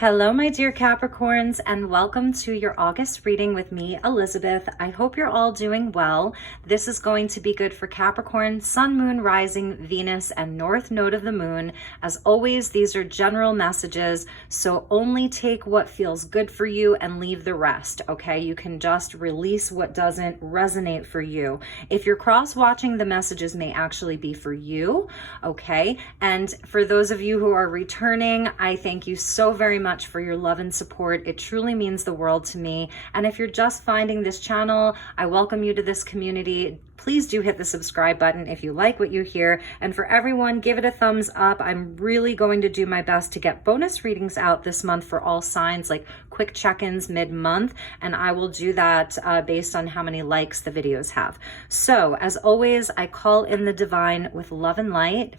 Hello, my dear Capricorns, and welcome to your August reading with me, Elizabeth. I hope you're all doing well. This is going to be good for Capricorn, Sun, Moon, Rising, Venus, and North Node of the Moon. As always, these are general messages, so only take what feels good for you and leave the rest, okay? You can just release what doesn't resonate for you. If you're cross-watching, the messages may actually be for you, okay? And for those of you who are returning, I thank you so very much for your love and support. It truly means the world to me. And if you're just finding this channel, I welcome you to this community. Please do hit the subscribe button if you like what you hear. And for everyone, give it a thumbs up. I'm really going to do my best to get bonus readings out this month for all signs, like quick check-ins mid-month. And I will do that based on how many likes the videos have. So as always, I call in the divine with love and light.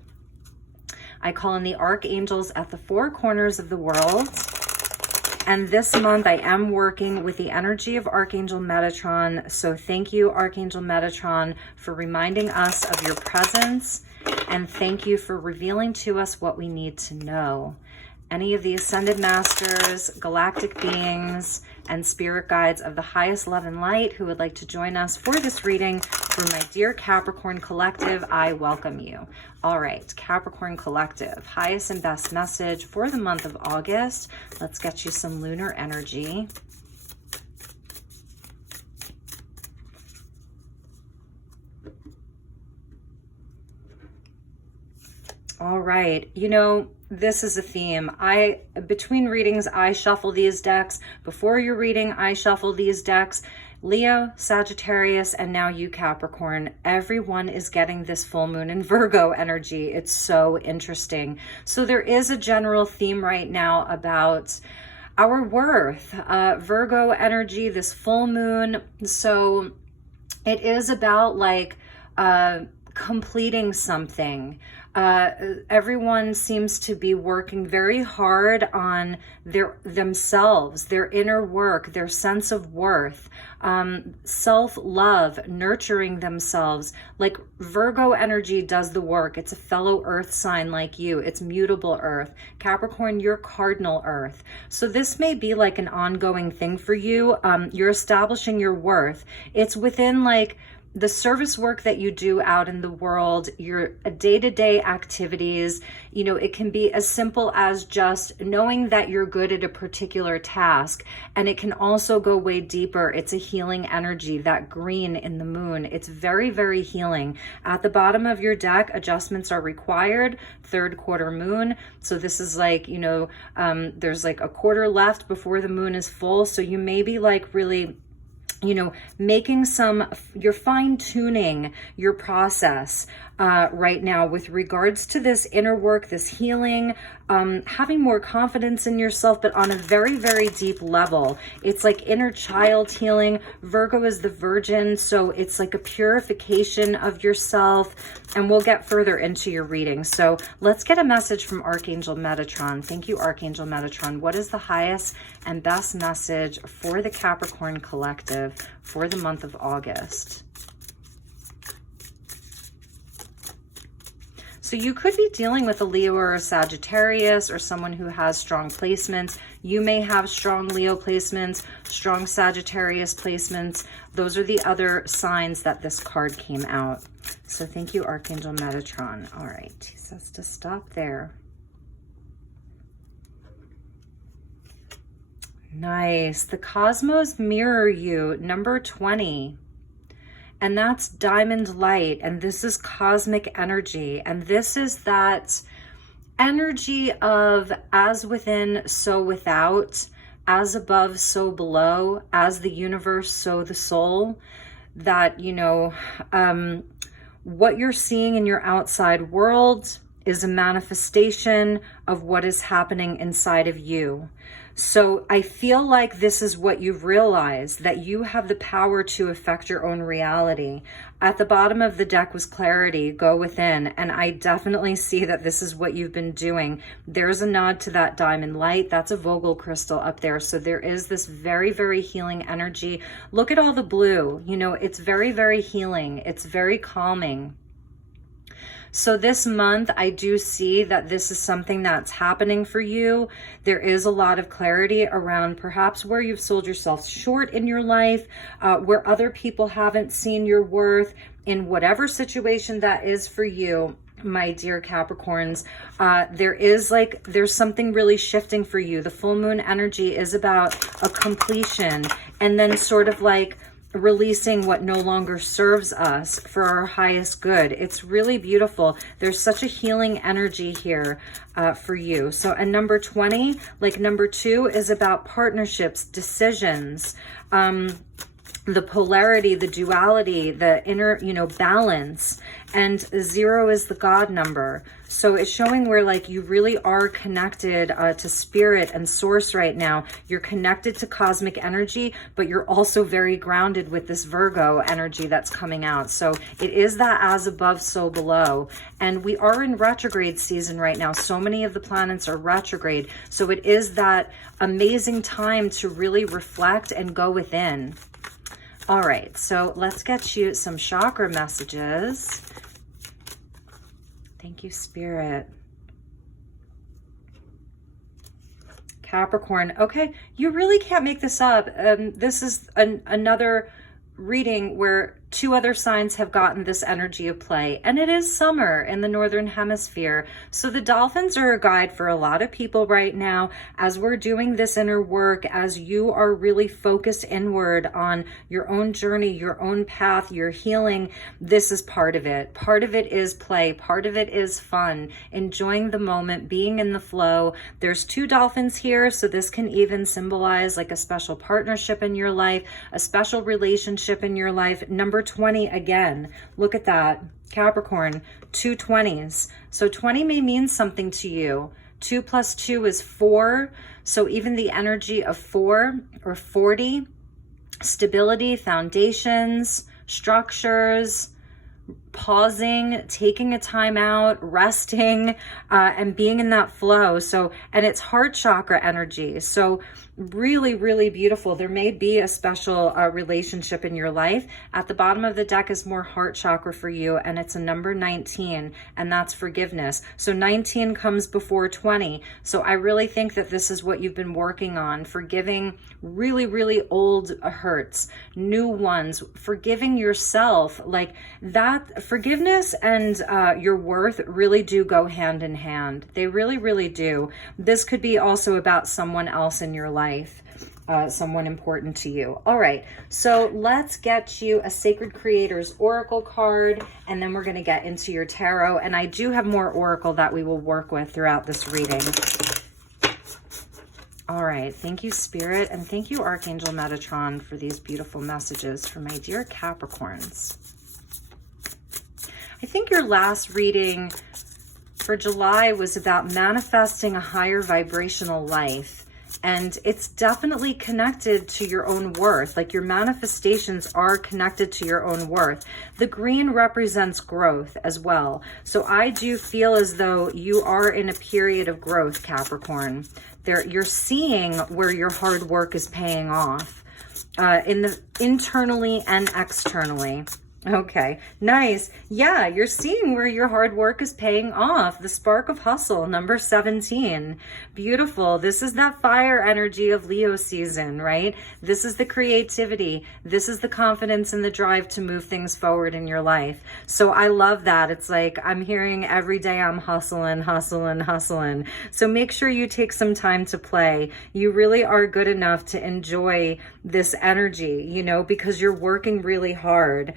I call in the archangels at the four corners of the world. And this month I am working with the energy of Archangel Metatron. So thank you, Archangel Metatron, for reminding us of your presence. And thank you for revealing to us what we need to know. Any of the ascended masters, galactic beings, and spirit guides of the highest love and light who would like to join us for this reading for my dear Capricorn collective, I welcome you. All right, Capricorn collective, highest and best message for the month of August. Let's get you some lunar energy. All right, you know, this is a theme. Between readings, I shuffle these decks. Before your reading, I shuffle these decks. Leo, Sagittarius, and now you, Capricorn. Everyone is getting this full moon in Virgo energy. It's so interesting. So there is a general theme right now about our worth. Virgo energy, this full moon. So it is about like completing something. Everyone seems to be working very hard on themselves, their inner work, their sense of worth, self-love, nurturing themselves. Like Virgo energy does the work. It's a fellow earth sign like you. It's mutable earth. Capricorn, you're cardinal earth. So this may be like an ongoing thing for you. You're establishing your worth. It's within like the service work that you do out in the world, your day-to-day activities. You know, it can be as simple as just knowing that you're good at a particular task. And it can also go way deeper. It's a healing energy, that green in the moon. It's very, very healing. At the bottom of your deck, adjustments are required, third quarter moon. So this is like, you know, there's like a quarter left before the moon is full. So you may be like really, you know, making you're fine tuning your process right now with regards to this inner work, this healing, having more confidence in yourself, but on a very, very deep level. It's like inner child healing. Virgo is the virgin, so it's like a purification of yourself, and we'll get further into your reading. So let's get a message from Archangel Metatron. Thank you, Archangel Metatron. What is the highest and best message for the Capricorn collective for the month of August? So you could be dealing with a Leo or a Sagittarius or someone who has strong placements. You may have strong Leo placements, strong Sagittarius placements. Those are the other signs that this card came out. So thank you, Archangel Metatron. All right, he says to stop there. Nice. The cosmos mirror you, number 20. And that's diamond light. And this is cosmic energy. And this is that energy of as within, so without, as above, so below, as the universe, so the soul. That, you know, what you're seeing in your outside world is a manifestation of what is happening inside of you. So I feel like this is what you've realized, that you have the power to affect your own reality. At the bottom of the deck was clarity, go within. And I definitely see that this is what you've been doing. There's a nod to that diamond light. That's a Vogel crystal up there. So there is this very, very healing energy. Look at all the blue. You know, it's very, very healing. It's very calming. So this month, I do see that this is something that's happening for you. There is a lot of clarity around perhaps where you've sold yourself short in your life, where other people haven't seen your worth, in whatever situation that is for you. My dear Capricorns, there's something really shifting for you. The full moon energy is about a completion, and then sort of like releasing what no longer serves us for our highest good. It's really beautiful. There's such a healing energy here for you. So, and number 20, like number 2, is about partnerships, decisions, the polarity, the duality, the inner, balance. And 0 is the God number. So it's showing where like you really are connected to spirit and source right now. You're connected to cosmic energy, but you're also very grounded with this Virgo energy that's coming out. So it is that as above, so below. And we are in retrograde season right now. So many of the planets are retrograde. So it is that amazing time to really reflect and go within. All right, so let's get you some chakra messages. Thank you, Spirit. Capricorn, okay, you really can't make this up. This is another reading where 2 other signs have gotten this energy of play, and it is summer in the northern hemisphere. So the dolphins are a guide for a lot of people right now as we're doing this inner work, as you are really focused inward on your own journey, your own path, your healing. This is part of it. Part of it is play. Part of it is fun, enjoying the moment, being in the flow. There's 2 dolphins here, so this can even symbolize like a special partnership in your life, a special relationship in your life. Number 20 again, look at that, Capricorn, 2 20s. So 20 may mean something to you. 2 plus 2 is 4. So even the energy of 4 or 40, stability, foundations, structures, pausing, taking a time out, resting, and being in that flow. So, and it's heart chakra energy. So really, really beautiful. There may be a special relationship in your life. At the bottom of the deck is more heart chakra for you, and it's a number 19, and that's forgiveness. So 19 comes before 20. So I really think that this is what you've been working on, forgiving really, really old hurts, new ones, forgiving yourself. Like that forgiveness and your worth really do go hand in hand. They really, really do. This could be also about someone else in your life, someone important to you. All right, so let's get you a Sacred Creators Oracle card, and then we're going to get into your tarot. And I do have more Oracle that we will work with throughout this reading. All right, thank you, Spirit, and thank you, Archangel Metatron, for these beautiful messages for my dear Capricorns. I think your last reading for July was about manifesting a higher vibrational life. And it's definitely connected to your own worth. Like your manifestations are connected to your own worth. The green represents growth as well. So I do feel as though you are in a period of growth, Capricorn. You're seeing where your hard work is paying off, internally and externally. Okay, nice. Yeah, you're seeing where your hard work is paying off. The spark of hustle, number 17. Beautiful. This is that fire energy of Leo season, right? This is the creativity. This is the confidence and the drive to move things forward in your life. So I love that. It's like I'm hearing every day I'm hustling, hustling, hustling. So make sure you take some time to play. You really are good enough to enjoy this energy, you know, because you're working really hard.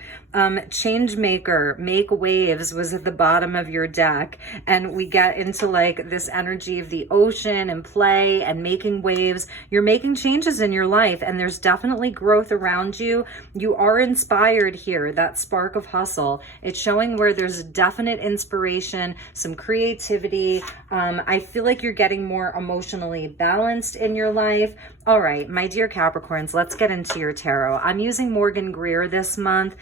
Change maker, make waves was at the bottom of your deck, and we get into like this energy of the ocean and play and making waves. You're making changes in your life, and there's definitely growth around you. You are inspired here, that spark of hustle. It's showing where there's definite inspiration, some creativity. I feel like you're getting more emotionally balanced in your life. All right, my dear Capricorns, let's get into your tarot. I'm using Morgan Greer this month.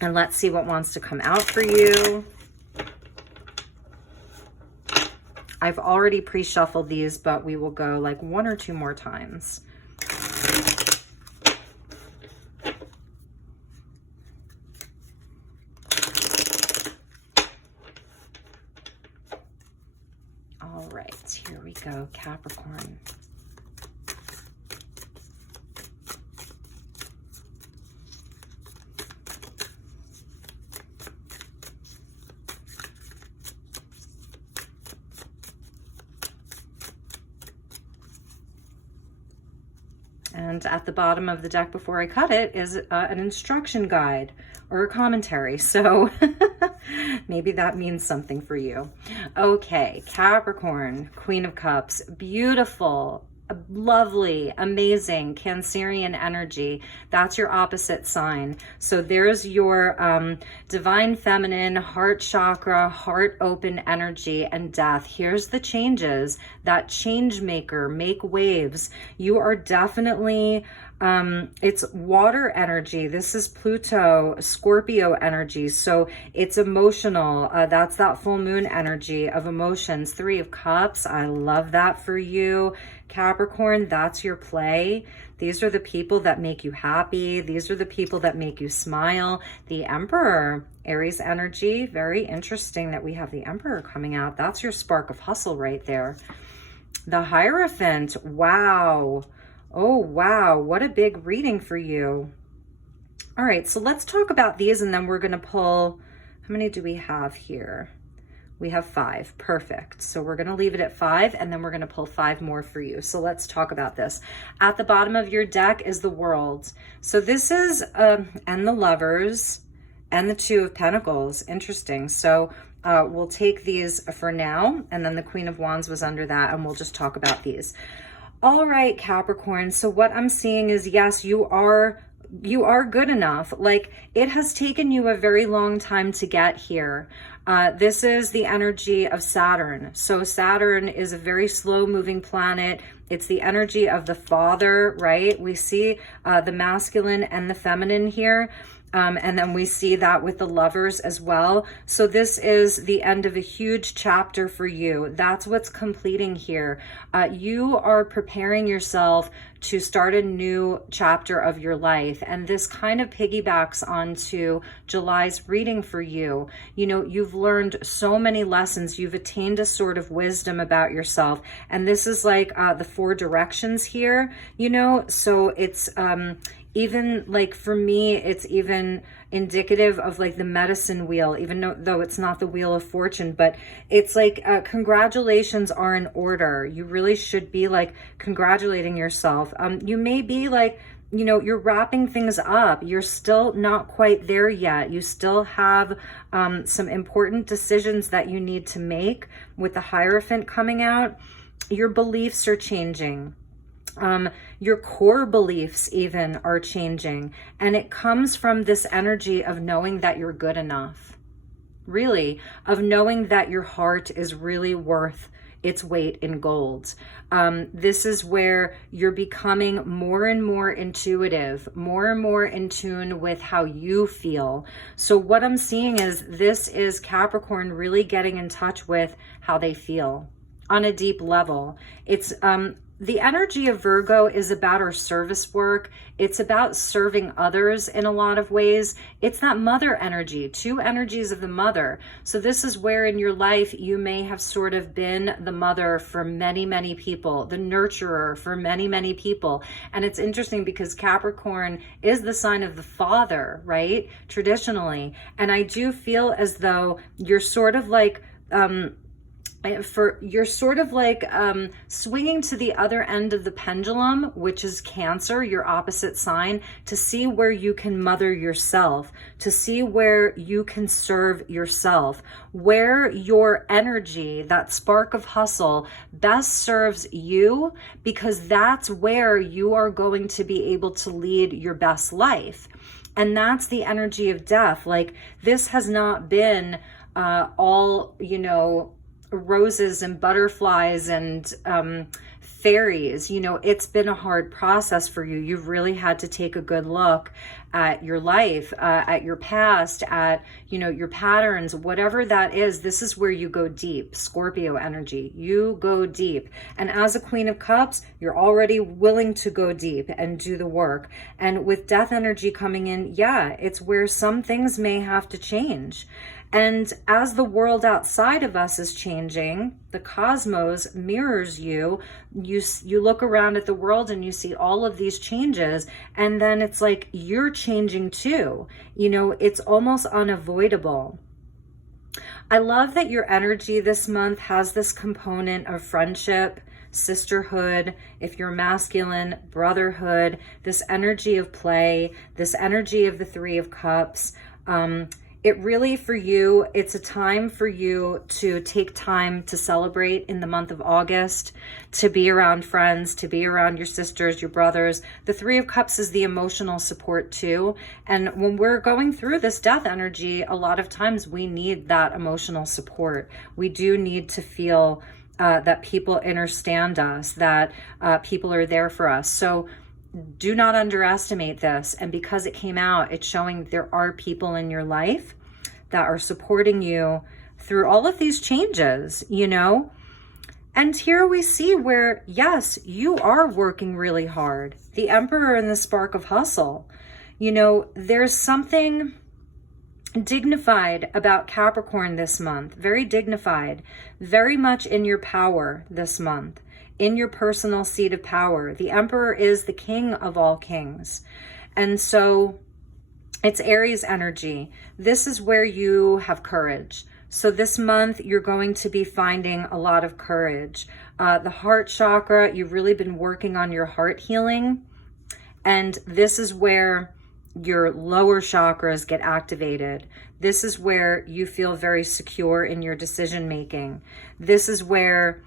And let's see what wants to come out for you. I've already pre-shuffled these, but we will go like 1 or 2 more times. go, Capricorn. And at the bottom of the deck before I cut it is an instruction guide or a commentary. So maybe that means something for you. Okay, Capricorn, Queen of Cups, beautiful, lovely, amazing Cancerian energy. That's your opposite sign. So there's your divine feminine, heart chakra, heart open energy, and death. Here's the changes. That change maker, make waves. You are definitely it's water energy. This is Pluto, Scorpio energy. So it's emotional. That's that full moon energy of emotions. 3 of Cups. I love that for you. Capricorn, that's your play. These are the people that make you happy. These are the people that make you smile. The Emperor, Aries energy. Very interesting that we have the Emperor coming out. That's your spark of hustle right there. The Hierophant. Wow. Oh, wow. What a big reading for you. All right, so let's talk about these and then we're going to pull, how many do we have here? We have 5. Perfect. So we're going to leave it at 5 and then we're going to pull 5 more for you. So let's talk about this. At the bottom of your deck is the World. So this is, and the Lovers and the 2 of Pentacles. Interesting. So we'll take these for now. And then the Queen of Wands was under that and we'll just talk about these. All right, Capricorn. So what I'm seeing is, yes, you are good enough. Like, it has taken you a very long time to get here. This is the energy of Saturn. So Saturn is a very slow moving planet. It's the energy of the father, right? We see the masculine and the feminine here. And then we see that with the Lovers as well. So this is the end of a huge chapter for you. That's what's completing here. You are preparing yourself to start a new chapter of your life. And this kind of piggybacks onto July's reading for you. You know, you've learned so many lessons. You've attained a sort of wisdom about yourself. And this is like the 4 directions here, you know, so it's, even like for me, it's even indicative of like the medicine wheel, even though it's not the wheel of fortune, but it's like congratulations are in order. You really should be like congratulating yourself. You may be like, you know, you're wrapping things up. You're still not quite there yet. You still have some important decisions that you need to make with the Hierophant coming out. Your beliefs are changing. Your core beliefs even are changing, and it comes from this energy of knowing that you're good enough, really, of knowing that your heart is really worth its weight in gold. This is where you're becoming more and more intuitive, more and more in tune with how you feel. So what I'm seeing is this is Capricorn really getting in touch with how they feel on a deep level. It's the energy of Virgo is about our service work. It's about serving others in a lot of ways. It's that mother energy, 2 energies of the mother. So this is where in your life you may have sort of been the mother for many, many people, the nurturer for many, many people. And it's interesting because Capricorn is the sign of the father, right? Traditionally. And I do feel as though you're sort of like, you're sort of like swinging to the other end of the pendulum, which is Cancer, your opposite sign, to see where you can mother yourself, to see where you can serve yourself, where your energy, that spark of hustle, best serves you, because that's where you are going to be able to lead your best life. And that's the energy of death. Like, this has not been all, you know, roses and butterflies and fairies. You know, it's been a hard process for you. You've really had to take a good look at your life, at your past, at, you know, your patterns, whatever that is. This is where you go deep. Scorpio energy, you go deep. And as a Queen of Cups, you're already willing to go deep and do the work. And with death energy coming in, yeah, it's where some things may have to change. And as the world outside of us is changing, the cosmos mirrors you. You look around at the world and you see all of these changes, and then it's like you're changing too. You know, it's almost unavoidable. I love that your energy this month has this component of friendship, sisterhood, if you're masculine, brotherhood, this energy of play, this energy of the Three of Cups. It really, for you, it's a time for you to take time to celebrate in the month of August, to be around friends, to be around your sisters, your brothers. The Three of Cups is the emotional support too. And when we're going through this death energy, a lot of times we need that emotional support. We do need to feel that people understand us, that people are there for us. So do not underestimate this. And because it came out, it's showing there are people in your life that are supporting you through all of these changes, you know? And here we see where, yes, you are working really hard. The Emperor and the spark of hustle. You know, there's something dignified about Capricorn this month. Very dignified. Very much in your power this month. In your personal seat of power. The Emperor is the king of all kings. And so it's Aries energy. This is where you have courage. So this month you're going to be finding a lot of courage. The heart chakra, you've really been working on your heart healing. And this is where your lower chakras get activated. This is where you feel very secure in your decision making. This is where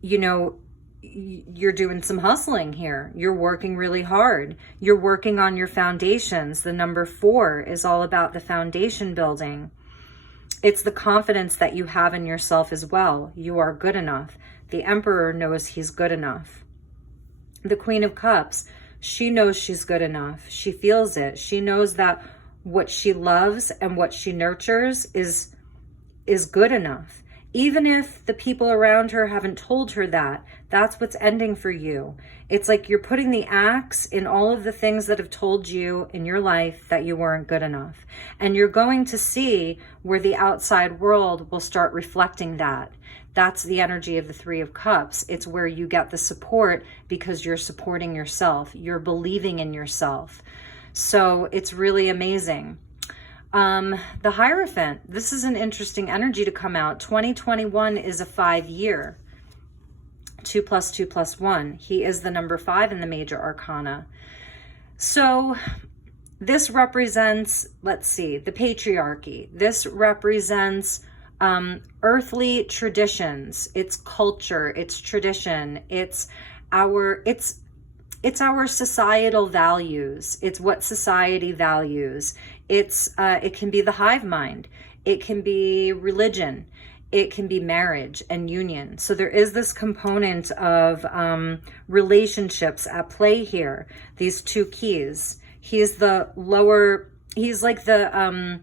you know, you're doing some hustling here. You're working really hard. You're working on your foundations. The number 4 is all about the foundation building. It's the confidence that you have in yourself as well. You are good enough. The Emperor knows he's good enough. The Queen of Cups, she knows she's good enough. She feels it. She knows that what she loves and what she nurtures is good enough. Even if the people around her haven't told her that, that's what's ending for you. It's like you're putting the axe in all of the things that have told you in your life that you weren't good enough. And you're going to see where the outside world will start reflecting that. That's the energy of the Three of Cups. It's where you get the support because you're supporting yourself. You're believing in yourself. So it's really amazing. The Hierophant, this is an interesting energy to come out. 2021 is a 5-year. 2 + 2 + 1. He is the number 5 in the major arcana. So this represents, let's see, the patriarchy. This represents earthly traditions. It's culture, it's tradition, it's our societal values. It's what society values. It can be the hive mind. It can be religion. It can be marriage and union. So there is this component of relationships at play here. These 2 keys. He's the lower, he's like the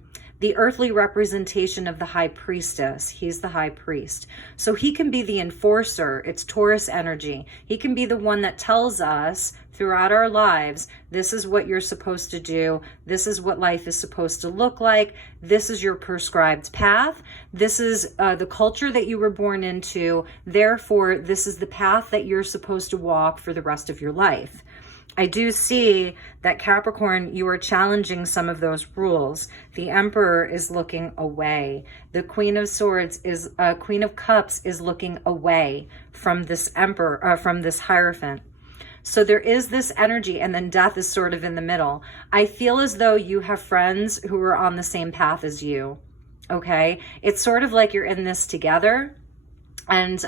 earthly representation of the high priestess. He's the high priest. So he can be the enforcer. It's Taurus energy. He can be the one that tells us throughout our lives, this is what you're supposed to do. This is what life is supposed to look like. This is your prescribed path. This is the culture that you were born into. Therefore, this is the path that you're supposed to walk for the rest of your life. I do see that Capricorn, you are challenging some of those rules. The Emperor is looking away. The Queen of Swords is, Queen of Cups is looking away from this Emperor, from this Hierophant. So there is this energy, and then death is sort of in the middle. I feel as though you have friends who are on the same path as you. Okay? It's sort of like you're in this together. And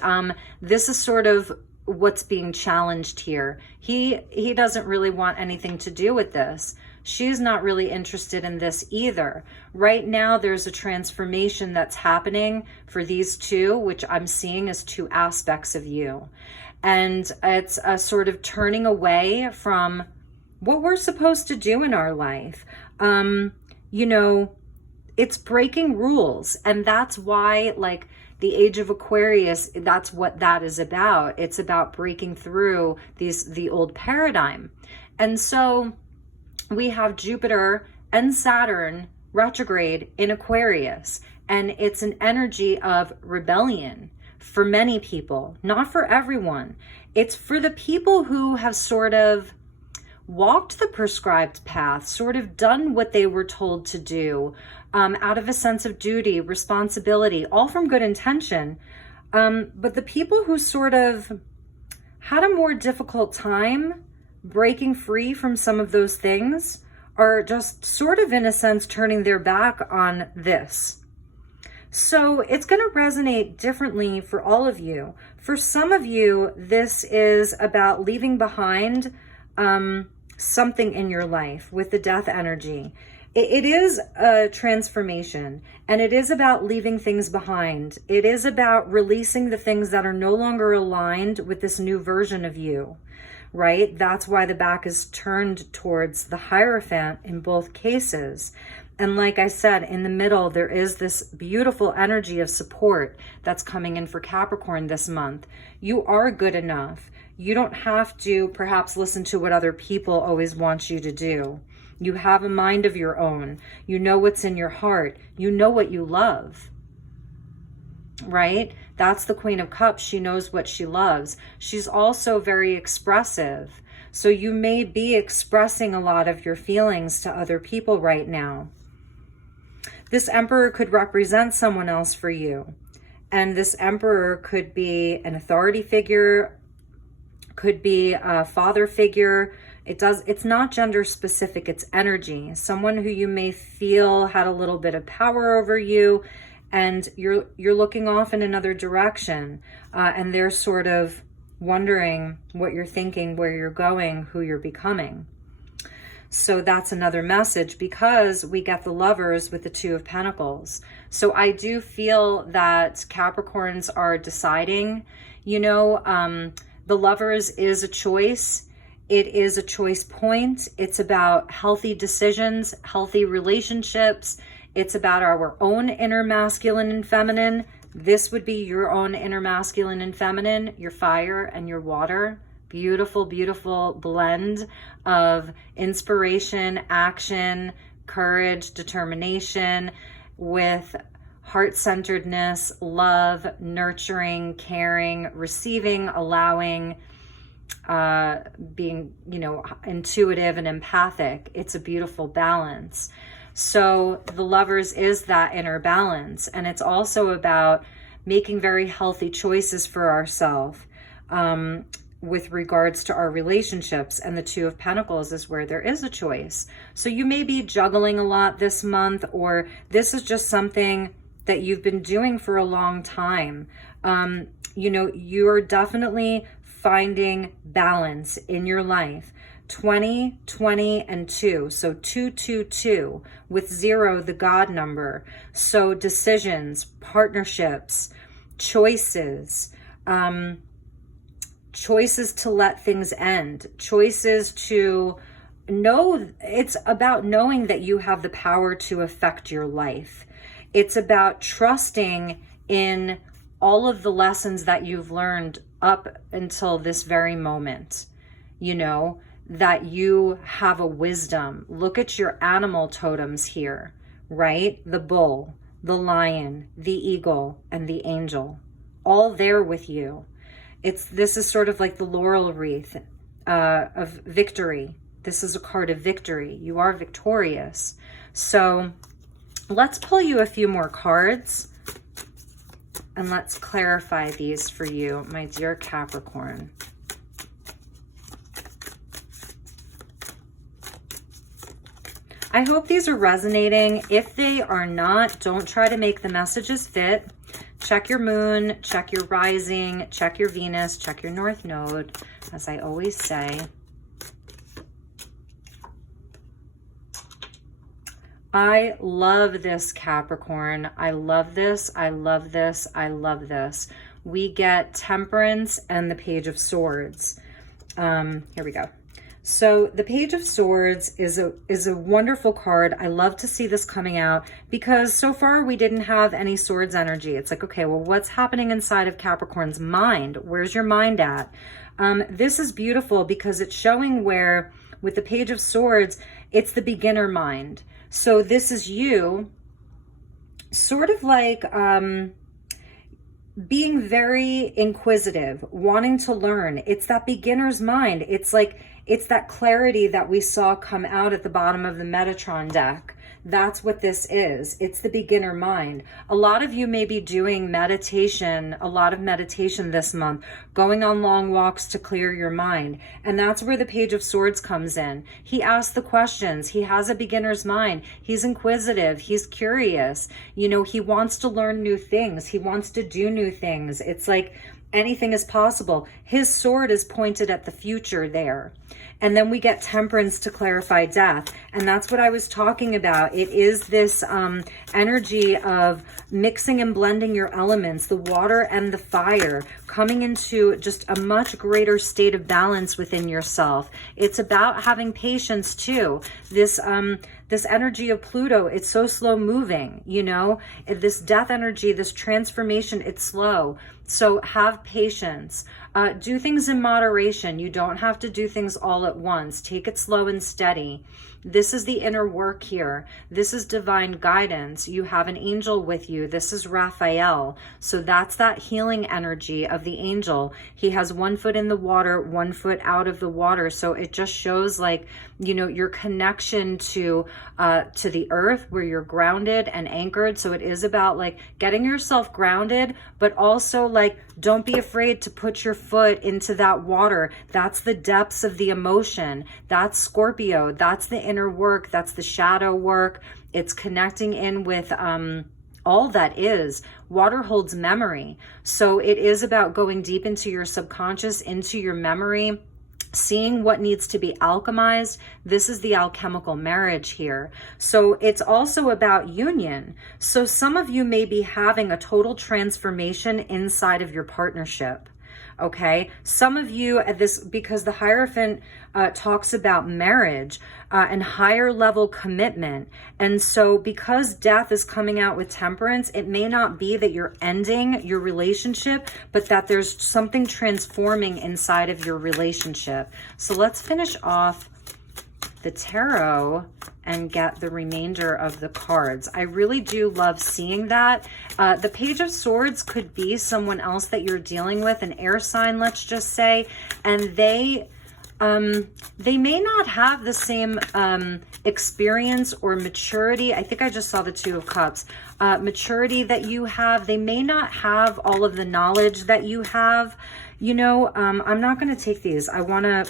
this is sort of what's being challenged here. He doesn't really want anything to do with this. She's not really interested in this either. Right now, there's a transformation that's happening for these 2, which I'm seeing as 2 aspects of you. And it's a sort of turning away from what we're supposed to do in our life. You know, it's breaking rules. And that's why, like, the age of Aquarius, that's what that is about. It's about breaking through the old paradigm. And so we have Jupiter and Saturn retrograde in Aquarius, and it's an energy of rebellion for many people, not for everyone. It's for the people who have sort of walked the prescribed path, sort of done what they were told to do, out of a sense of duty, responsibility, all from good intention. But the people who sort of had a more difficult time breaking free from some of those things are just sort of, in a sense, turning their back on this. So it's going to resonate differently for all of you. For some of you, this is about leaving behind something in your life with the death energy. It is a transformation, and it is about leaving things behind. It is about releasing the things that are no longer aligned with this new version of you, right? That's why the back is turned towards the Hierophant in both cases. And like I said, in the middle, there is this beautiful energy of support that's coming in for Capricorn this month. You are good enough. You don't have to perhaps listen to what other people always want you to do. You have a mind of your own. You know what's in your heart. You know what you love, right? That's the Queen of Cups. She knows what she loves. She's also very expressive. So you may be expressing a lot of your feelings to other people right now. This Emperor could represent someone else for you. And this Emperor could be an authority figure, could be a father figure. It's not gender specific, it's energy. Someone who you may feel had a little bit of power over you, and you're looking off in another direction, and they're sort of wondering what you're thinking, where you're going, who you're becoming. So that's another message, because we get the Lovers with the Two of Pentacles. So I do feel that Capricorns are deciding, you know, the Lovers is a choice. It is a choice point. It's about healthy decisions, healthy relationships. It's about our own inner masculine and feminine. This would be your own inner masculine and feminine, your fire and your water. Beautiful, beautiful blend of inspiration, action, courage, determination, with heart-centeredness, love, nurturing, caring, receiving, allowing, being, you know, intuitive and empathic. It's a beautiful balance. So the Lovers is that inner balance. And it's also about making very healthy choices for ourselves with regards to our relationships. And the Two of Pentacles is where there is a choice. So you may be juggling a lot this month, or this is just something that you've been doing for a long time. You know, you're definitely finding balance in your life. 20, 20, and 2. So 222 with 0, the God number. So decisions, partnerships, choices, choices to let things end, choices to know. It's about knowing that you have the power to affect your life. It's about trusting in all of the lessons that you've learned up until this very moment, you know, that you have a wisdom. Look at your animal totems here, right? The bull, the lion, the eagle, and the angel, all there with you. This is sort of like the laurel wreath of victory. This is a card of victory. You are victorious. So let's pull you a few more cards, and let's clarify these for you, my dear Capricorn. I hope these are resonating. If they are not, don't try to make the messages fit. Check your moon, check your rising, check your Venus, check your North Node, as I always say. I love this, Capricorn. I love this. I love this. I love this. We get Temperance and the Page of Swords. Here we go. So the Page of Swords is a wonderful card. I love to see this coming out, because so far we didn't have any swords energy. It's like, okay, well, what's happening inside of Capricorn's mind? Where's your mind at? This is beautiful because it's showing where, with the Page of Swords, it's the beginner mind. So this is you sort of like being very inquisitive, wanting to learn. It's that beginner's mind. It's like, it's that clarity that we saw come out at the bottom of the Metatron deck. That's what this is. It's the beginner mind. A lot of you may be doing meditation, a lot of meditation this month, going on long walks to clear your mind. And that's where the Page of Swords comes in. He asks the questions. He has a beginner's mind. He's inquisitive. He's curious. You know, he wants to learn new things. He wants to do new things. It's like anything is possible. His sword is pointed at the future there. And then we get Temperance to clarify death. And that's what I was talking about. It is this energy of mixing and blending your elements, the water and the fire, coming into just a much greater state of balance within yourself. It's about having patience too. This energy of Pluto, it's so slow moving, you know, this death energy, this transformation, it's slow. So have patience. Do things in moderation. You don't have to do things all at once. Take it slow and steady. This is the inner work here. This is divine guidance. You have an angel with you. This is Raphael. So that's that healing energy of the angel. He has 1 foot in the water, 1 foot out of the water. So it just shows, like, you know, your connection to the earth, where you're grounded and anchored. So it is about like getting yourself grounded, but also like, don't be afraid to put your foot into that water. That's the depths of the emotion. That's Scorpio. That's the inner work. That's the shadow work. It's connecting in with all that is. Water holds memory. So it is about going deep into your subconscious, into your memory, seeing what needs to be alchemized. This is the alchemical marriage here. So it's also about union. So some of you may be having a total transformation inside of your partnership. Okay, some of you at this, because the Hierophant talks about marriage and higher level commitment. And so because death is coming out with Temperance, it may not be that you're ending your relationship, but that there's something transforming inside of your relationship. So let's finish off the tarot and get the remainder of the cards. I really do love seeing that. The Page of Swords could be someone else that you're dealing with, an air sign, let's just say, and they may not have the same experience or maturity. I think I just saw the Two of Cups. Maturity that you have. They may not have all of the knowledge that you have. You know, I'm not going to take these. I want to,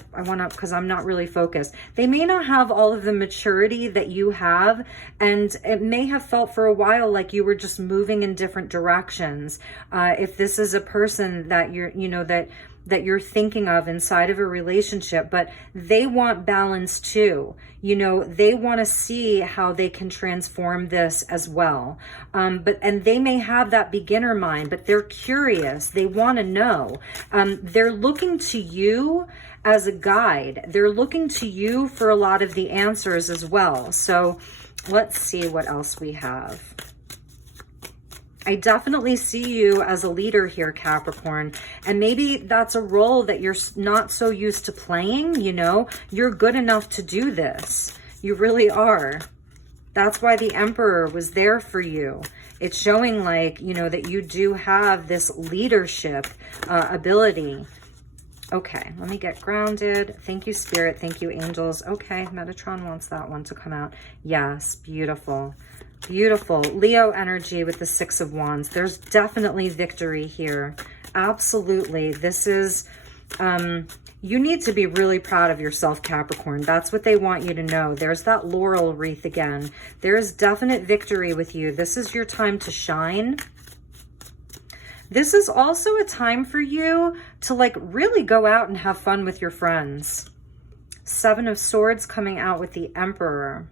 because I'm not really focused. They may not have all of the maturity that you have, and it may have felt for a while like you were just moving in different directions. If this is a person that you're, you know, that you're thinking of inside of a relationship, but they want balance too. You know, they want to see how they can transform this as well. And they may have that beginner mind, but they're curious. They want to know. They're looking to you as a guide. They're looking to you for a lot of the answers as well. So let's see what else we have. I definitely see you as a leader here, Capricorn. And maybe that's a role that you're not so used to playing, you know. You're good enough to do this. You really are. That's why the Emperor was there for you. It's showing, like, you know, that you do have this leadership ability. Okay, let me get grounded. Thank you, Spirit. Thank you, angels. Okay, Metatron wants that one to come out. Yes, beautiful. Beautiful. Leo energy with the Six of Wands. There's definitely victory here. Absolutely. This is, you need to be really proud of yourself, Capricorn. That's what they want you to know. There's that laurel wreath again. There is definite victory with you. This is your time to shine. This is also a time for you to, like, really go out and have fun with your friends. Seven of Swords coming out with the Emperor.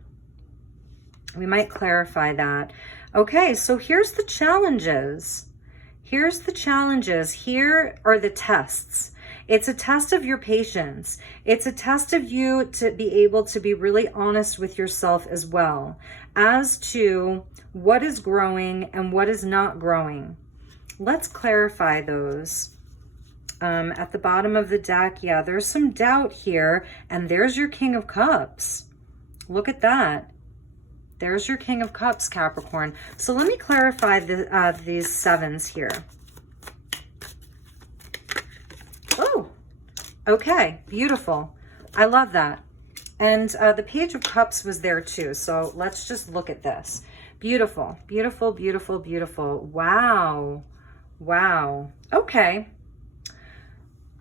We might clarify that. Okay, so here's the challenges. Here's the challenges. Here are the tests. It's a test of your patience. It's a test of you to be able to be really honest with yourself as well as to what is growing and what is not growing. Let's clarify those. At the bottom of the deck, yeah, there's some doubt here. And there's your King of Cups. Look at that. There's your King of Cups, Capricorn. So let me clarify these sevens here. Oh, okay, beautiful. I love that. And the Page of Cups was there too. So let's just look at this. Beautiful, beautiful, beautiful, beautiful. Wow. Wow. Okay.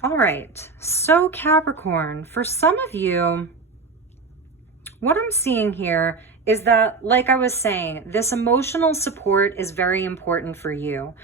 All right. So Capricorn, for some of you, what I'm seeing here is that, like I was saying, this emotional support is very important for you.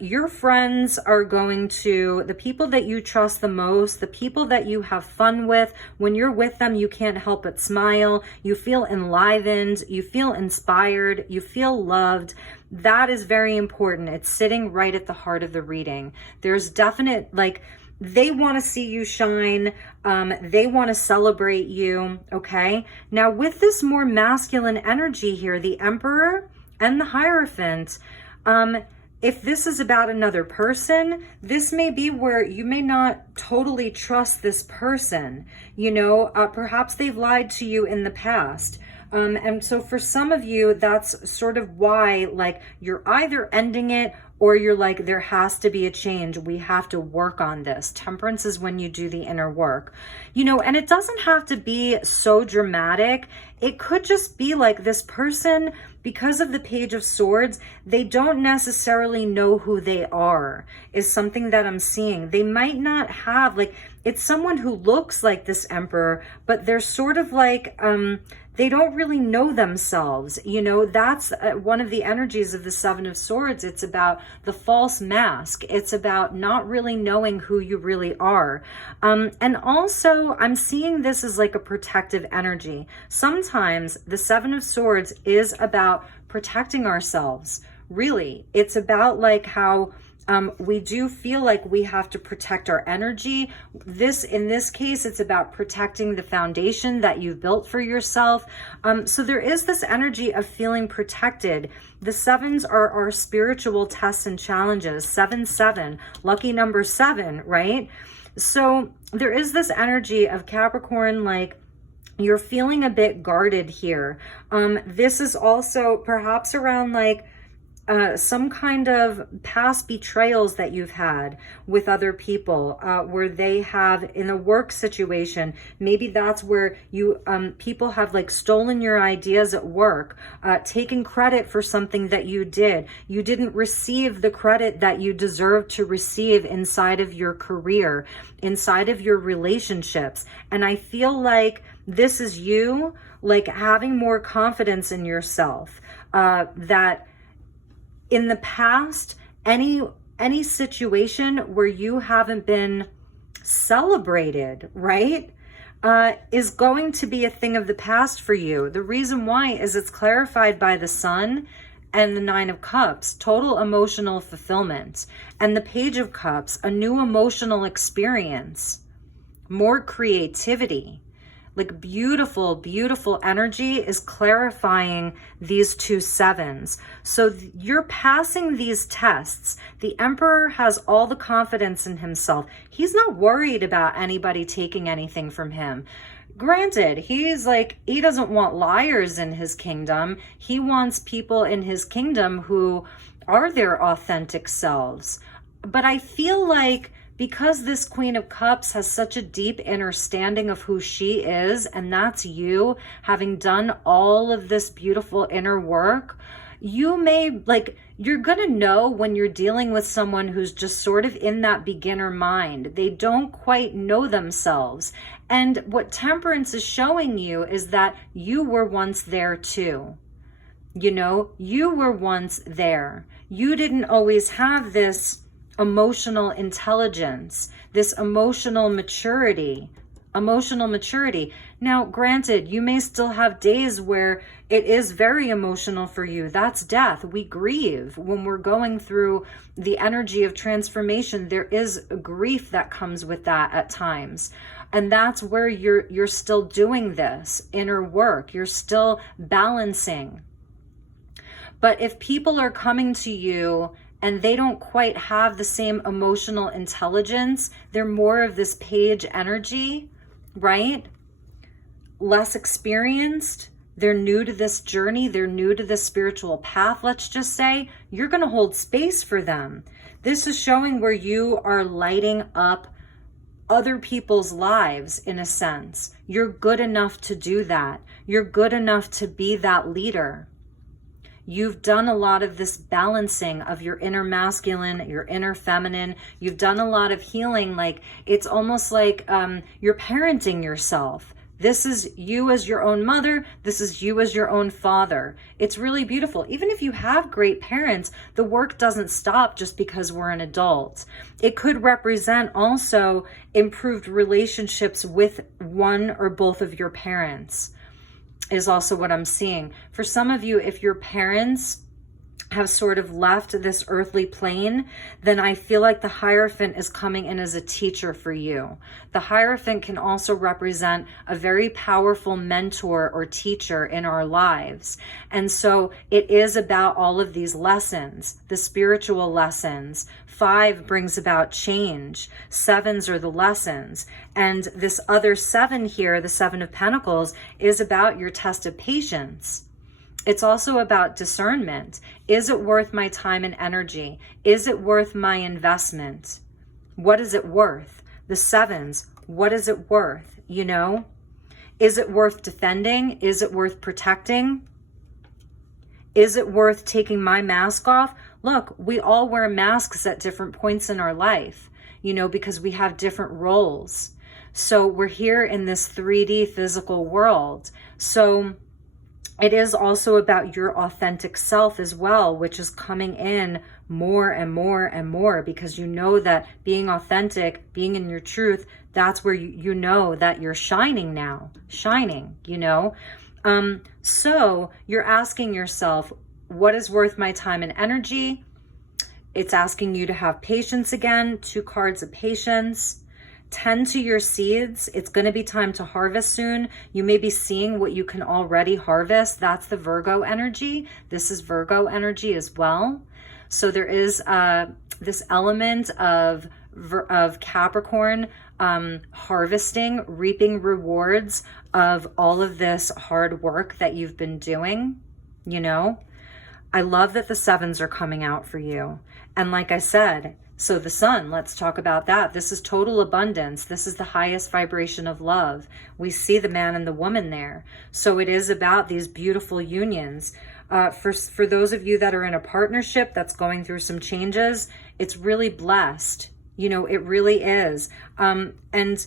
Your friends are going to, the people that you trust the most, the people that you have fun with, when you're with them, you can't help but smile. You feel enlivened, you feel inspired, you feel loved. That is very important. It's sitting right at the heart of the reading. There's definite, like, they want to see you shine. They want to celebrate you. Okay. Now with this more masculine energy here, the Emperor and the Hierophant, if this is about another person, this may be where you may not totally trust this person. You know, perhaps they've lied to you in the past. And so for some of you, that's sort of why, like, you're either ending it or you're like, there has to be a change. We have to work on this. Temperance is when you do the inner work, you know, and it doesn't have to be so dramatic. It could just be like this person, because of the Page of Swords, they don't necessarily know who they are, is something that I'm seeing. They might not have, like, it's someone who looks like this Emperor, but they're sort of like, they don't really know themselves. You know, that's one of the energies of the Seven of Swords. It's about the false mask. It's about not really knowing who you really are. And also, I'm seeing this as like a protective energy. Sometimes the Seven of Swords is about protecting ourselves. Really, it's about like how we do feel like we have to protect our energy. In this case, it's about protecting the foundation that you've built for yourself. So there is this energy of feeling protected. The sevens are our spiritual tests and challenges. 7-7, lucky number 7, right? So there is this energy of Capricorn, like, you're feeling a bit guarded here. This is also perhaps around like some kind of past betrayals that you've had with other people, where they have, in a work situation, maybe that's where you people have like stolen your ideas at work, taken credit for something that you did. You didn't receive the credit that you deserve to receive inside of your career, inside of your relationships. And I feel like this is you, like, having more confidence in yourself, that in the past, any situation where you haven't been celebrated, right, is going to be a thing of the past for you. The reason why is it's clarified by the Sun and the Nine of Cups, total emotional fulfillment, and the Page of Cups, a new emotional experience, more creativity. Like, beautiful, beautiful energy is clarifying these two sevens. So you're passing these tests. The Emperor has all the confidence in himself. He's not worried about anybody taking anything from him. Granted, he's like, he doesn't want liars in his kingdom. He wants people in his kingdom who are their authentic selves. But I feel like, because this Queen of Cups has such a deep understanding of who she is, and that's you, having done all of this beautiful inner work, you may, like, you're gonna know when you're dealing with someone who's just sort of in that beginner mind. They don't quite know themselves. And what Temperance is showing you is that you were once there too. You know, you were once there. You didn't always have this emotional intelligence, this emotional maturity. Now, granted, you may still have days where it is very emotional for you. That's death. We grieve when we're going through the energy of transformation. There is grief that comes with that at times. And that's where you're still doing this inner work. You're still balancing. But if people are coming to you and they don't quite have the same emotional intelligence, they're more of this page energy, right? Less experienced, they're new to this journey, they're new to this spiritual path, let's just say, you're going to hold space for them. This is showing where you are lighting up other people's lives in a sense. You're good enough to do that. You're good enough to be that leader. You've done a lot of this balancing of your inner masculine, your inner feminine. You've done a lot of healing. Like, it's almost like you're parenting yourself. This is you as your own mother. This is you as your own father. It's really beautiful. Even if you have great parents, the work doesn't stop just because we're an adult. It could represent also improved relationships with one or both of your parents, is also what I'm seeing. For some of you, if your parents have sort of left this earthly plane, then I feel like the Hierophant is coming in as a teacher for you. The Hierophant can also represent a very powerful mentor or teacher in our lives. And so it is about all of these lessons, the spiritual lessons. 5 brings about change. 7s are the lessons. And this other 7 here, the 7 of Pentacles, is about your test of patience. It's also about discernment. Is it worth my time and energy? Is it worth my investment? What is it worth? The 7s, what is it worth? You know, is it worth defending? Is it worth protecting? Is it worth taking my mask off? Look, we all wear masks at different points in our life, you know, because we have different roles. So we're here in this 3D physical world. So it is also about your authentic self as well, which is coming in more and more and more, because you know that being authentic, being in your truth, that's where you know that you're shining now, you know. So you're asking yourself, what is worth my time and energy? It's asking you to have patience again, 2 cards of patience. Tend to your seeds. It's going to be time to harvest soon. You may be seeing what you can already harvest. That's the Virgo energy. This is Virgo energy as well. So there is this element of Capricorn harvesting, reaping rewards of all of this hard work that you've been doing, you know. I love that the 7s are coming out for you. And like I said, so the sun, let's talk about that. This is total abundance. This is the highest vibration of love. We see the man and the woman there. So it is about these beautiful unions. For those of you that are in a partnership that's going through some changes, it's really blessed. You know, it really is. And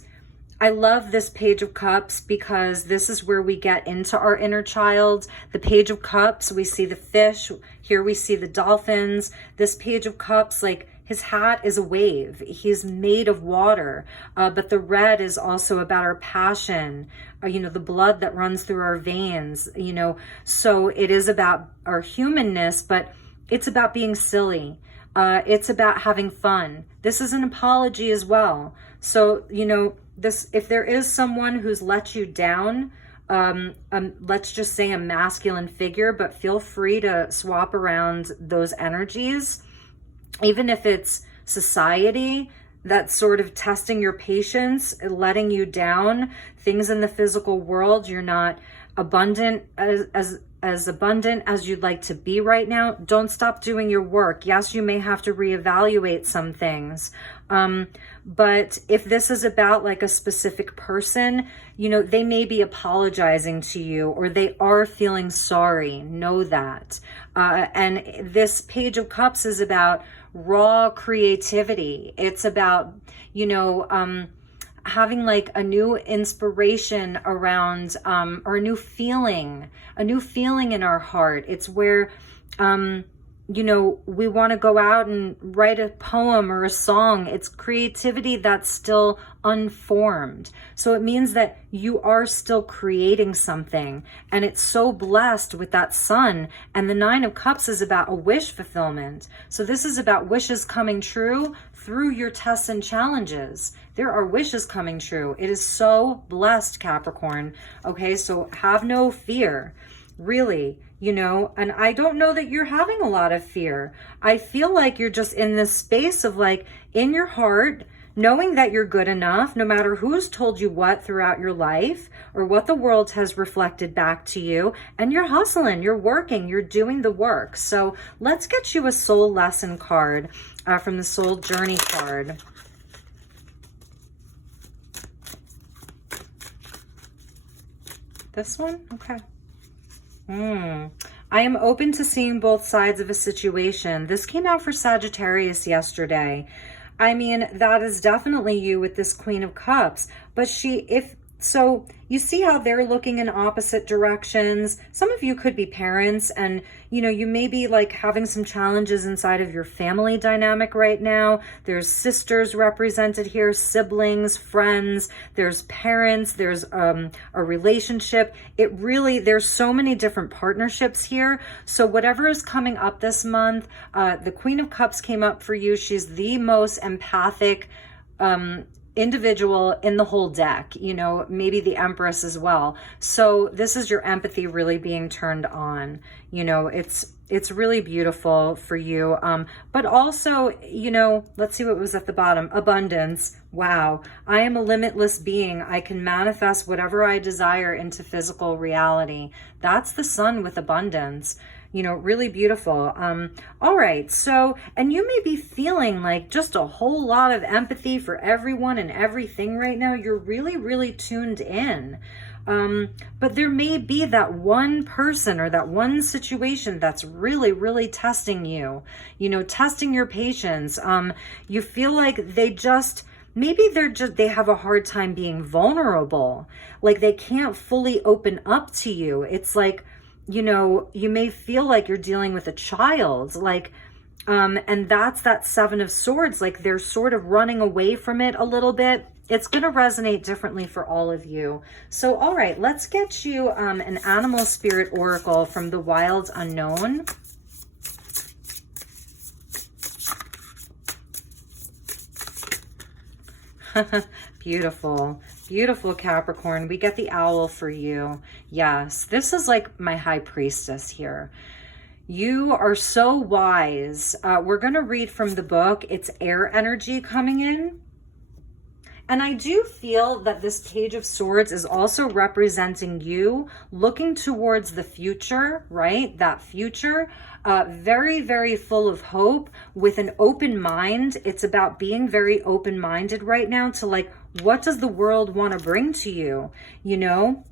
I love this Page of Cups because this is where we get into our inner child. The Page of Cups, we see the fish. Here we see the dolphins. This Page of Cups, like, his hat is a wave. He's made of water. But the red is also about our passion, you know, the blood that runs through our veins, you know. So it is about our humanness, but it's about being silly. It's about having fun. This is an apology as well. So, you know, this, if there is someone who's let you down, let's just say a masculine figure, but feel free to swap around those energies. Even if it's society that's sort of testing your patience, letting you down, things in the physical world, you're not abundant as abundant as you'd like to be right now, don't stop doing your work. Yes, you may have to reevaluate some things. But if this is about like a specific person, you know, they may be apologizing to you or they are feeling sorry. Know that. And this Page of Cups is about raw creativity. It's about, you know, having like a new inspiration around, or a new feeling in our heart. It's where, you know, we want to go out and write a poem or a song. It's creativity that's still unformed. So it means that you are still creating something, and it's so blessed with that sun. And the 9 of Cups is about a wish fulfillment. So this is about wishes coming true through your tests and challenges. There are wishes coming true. It is so blessed, Capricorn. Okay, so have no fear, really. You know, and I don't know that you're having a lot of fear. I feel like you're just in this space of like, in your heart, knowing that you're good enough, no matter who's told you what throughout your life or what the world has reflected back to you, and you're hustling, you're working, you're doing the work. So let's get you a soul lesson card from the soul journey card. This one? Okay. I am open to seeing both sides of a situation. This came out for Sagittarius yesterday. I mean, that is definitely you with this Queen of Cups. But so you see how they're looking in opposite directions. Some of you could be parents and, you know, you may be like having some challenges inside of your family dynamic right now. There's sisters represented here, siblings, friends, there's parents, there's a relationship. There's so many different partnerships here. So whatever is coming up this month, the Queen of Cups came up for you. She's the most empathic, individual in the whole deck, you know, maybe the Empress as well. So this is your empathy really being turned on. You know, it's really beautiful for you. But also, you know, let's see what was at the bottom. Abundance. Wow. I am a limitless being. I can manifest whatever I desire into physical reality. That's the Sun with abundance. You know, really beautiful. All right. So, and you may be feeling like just a whole lot of empathy for everyone and everything right now. You're really, really tuned in. But there may be that one person or that one situation that's really, really testing you, you know, testing your patience. You feel like maybe they have a hard time being vulnerable. Like they can't fully open up to you. It's like, you know, you may feel like you're dealing with a child, like, and that's that Seven of Swords, like they're sort of running away from it a little bit. It's going to resonate differently for all of you. So, all right, let's get you an animal spirit oracle from the wild unknown. Beautiful. Beautiful, Capricorn. We get the owl for you. Yes, this is like my high priestess here. You are so wise. We're going to read from the book. It's air energy coming in. And I do feel that this Page of Swords is also representing you looking towards the future, right? That future, very, very full of hope with an open mind. It's about being very open-minded right now to like, what does the world want to bring to you? You know,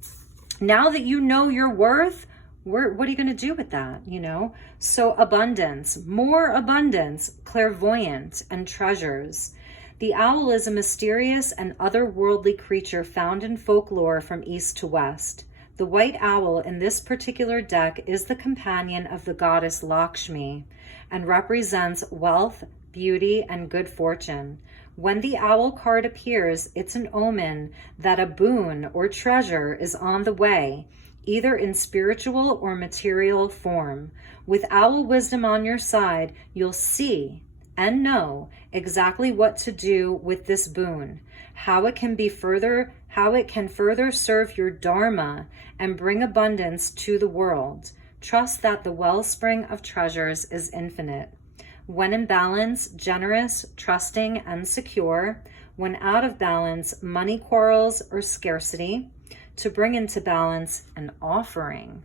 now that you know your worth, what are you going to do with that? You know, so abundance, more abundance, clairvoyant and treasures. The owl is a mysterious and otherworldly creature found in folklore from east to west. The white owl in this particular deck is the companion of the goddess Lakshmi and represents wealth, beauty, and good fortune. When the owl card appears, it's an omen that a boon or treasure is on the way, either in spiritual or material form. With owl wisdom on your side, you'll see and know exactly what to do with this boon, how it can further serve your dharma and bring abundance to the world. Trust that the wellspring of treasures is infinite. When in balance, generous, trusting, and secure. When out of balance, money quarrels or scarcity. To bring into balance, an offering.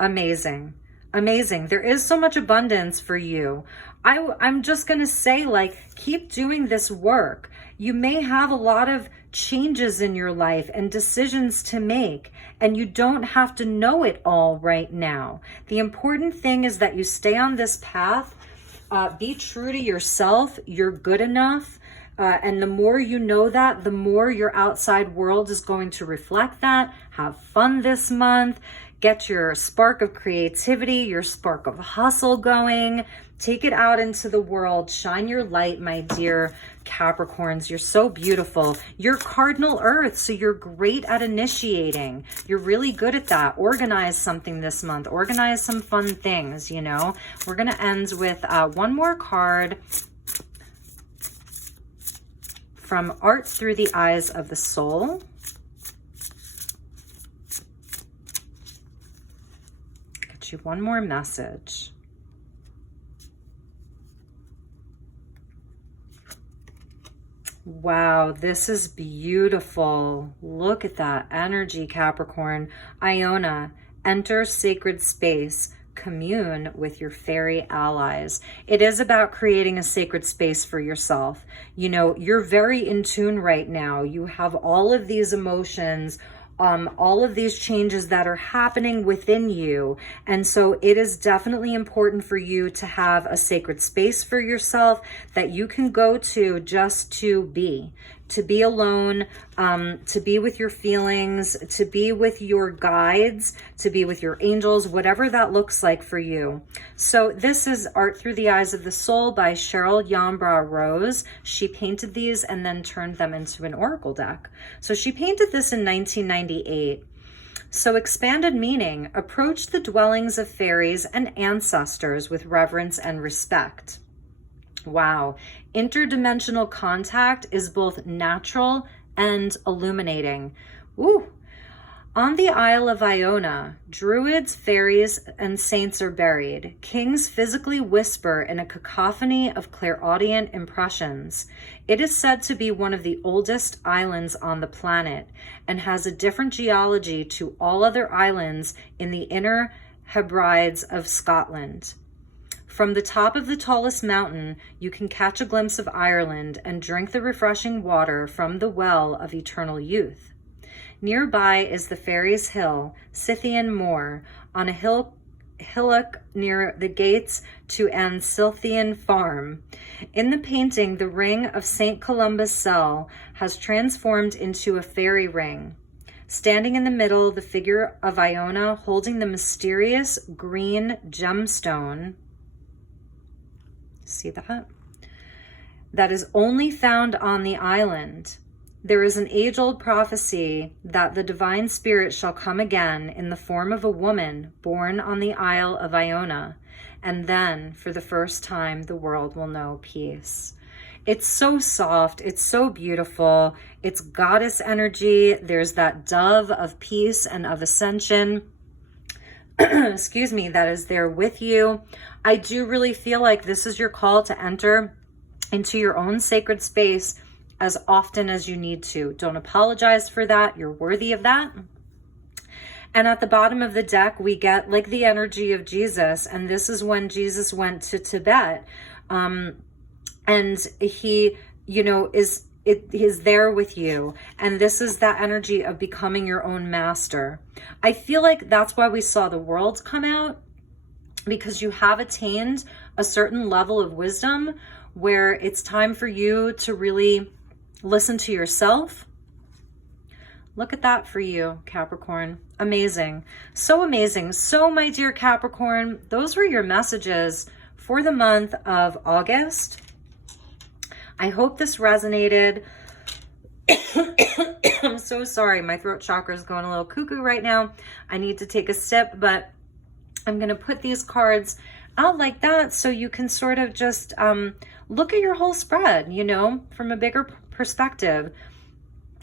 Amazing. Amazing. There is so much abundance for you. I'm just going to say, like, keep doing this work. You may have a lot of changes in your life and decisions to make, and you don't have to know it all right now. The important thing is that you stay on this path, be true to yourself. You're good enough. And the more you know that, the more your outside world is going to reflect that. Have fun this month. Get your spark of creativity, your spark of hustle going. Take it out into the world. Shine your light, my dear Capricorns. You're so beautiful. You're cardinal earth, so you're great at initiating. You're really good at that. Organize something this month. Organize some fun things, you know. We're going to end with one more card from Art Through the Eyes of the Soul. Get you one more message. Wow, this is beautiful. Look at that energy, Capricorn. Iona, enter sacred space. Commune with your fairy allies. It is about creating a sacred space for yourself. You know, you're very in tune right now. You have all of these emotions, all of these changes that are happening within you. And so it is definitely important for you to have a sacred space for yourself that you can go to just to be alone, to be with your feelings, to be with your guides, to be with your angels, whatever that looks like for you. So this is Art Through the Eyes of the Soul by Cheryl Yambra Rose. She painted these and then turned them into an oracle deck. So she painted this in 1998. So expanded meaning, approach the dwellings of fairies and ancestors with reverence and respect. Wow. Interdimensional contact is both natural and illuminating. Ooh. On the Isle of Iona, druids, fairies, and saints are buried. Kings physically whisper in a cacophony of clairaudient impressions. It is said to be one of the oldest islands on the planet and has a different geology to all other islands in the Inner Hebrides of Scotland. From the top of the tallest mountain, you can catch a glimpse of Ireland and drink the refreshing water from the well of eternal youth. Nearby is the Fairies' Hill, Scythian Moor, on a hillock near the gates to an Scythian farm. In the painting, the ring of St. Columba's cell has transformed into a fairy ring. Standing in the middle, the figure of Iona holding the mysterious green gemstone. See that? That is only found on the island. There is an age-old prophecy that the divine spirit shall come again in the form of a woman born on the Isle of Iona, and then, for the first time, the world will know peace. It's so soft. It's so beautiful. It's goddess energy. There's that dove of peace and of ascension. Excuse me, that is there with you. I do really feel like this is your call to enter into your own sacred space as often as you need to. Don't apologize for that. You're worthy of that. And at the bottom of the deck, we get like the energy of Jesus. And this is when Jesus went to Tibet. And he, you know, is there with you. And this is that energy of becoming your own master. I feel like that's why we saw the world come out, because you have attained a certain level of wisdom where it's time for you to really listen to yourself. Look at that for you, Capricorn. Amazing. So amazing. So, my dear Capricorn, those were your messages for the month of August. I hope this resonated. I'm so sorry. My throat chakra is going a little cuckoo right now. I need to take a sip, but I'm going to put these cards out like that so you can sort of just look at your whole spread, you know, from a bigger perspective.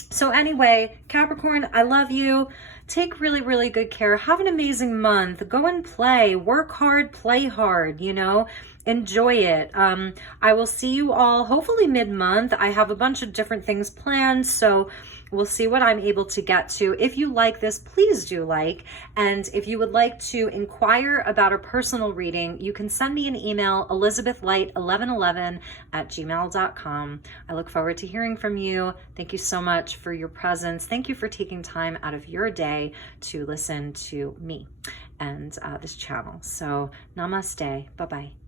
So anyway, Capricorn, I love you. Take really, really good care. Have an amazing month. Go and play. Work hard, play hard, you know. Enjoy it. I will see you all hopefully mid-month. I have a bunch of different things planned, so we'll see what I'm able to get to. If you like this, please do like. And if you would like to inquire about a personal reading, you can send me an email, elizabethlight1111@gmail.com. I look forward to hearing from you. Thank you so much for your presence. Thank you for taking time out of your day to listen to me and this channel. So namaste. Bye-bye.